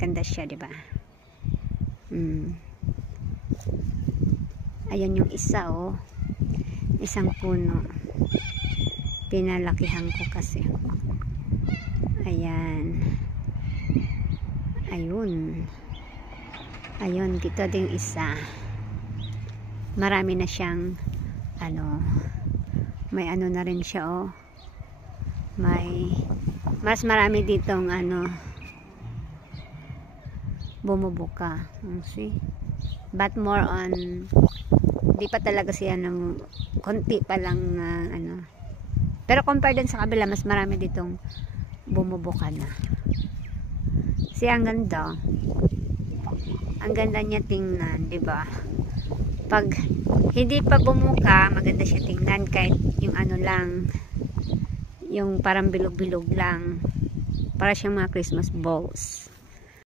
Ganda siya, di ba? Ayan yung isa, oh. Isang puno. Pinalakihan ko kasi. Ayan. Ayun. Ayun, dito ding isa. Marami na siyang may na rin siya, oh. Mas marami ditong bumubuka. See? But more on, di pa talaga siya konti pa lang pero compare din sa kabila, mas marami ditong bumubuka na. Siya ang ganda. Ang ganda niya tingnan, di ba? Pag hindi pa bumuka, maganda siya tingnan kahit yung lang, yung parang bilog-bilog lang. Para siyang mga Christmas balls.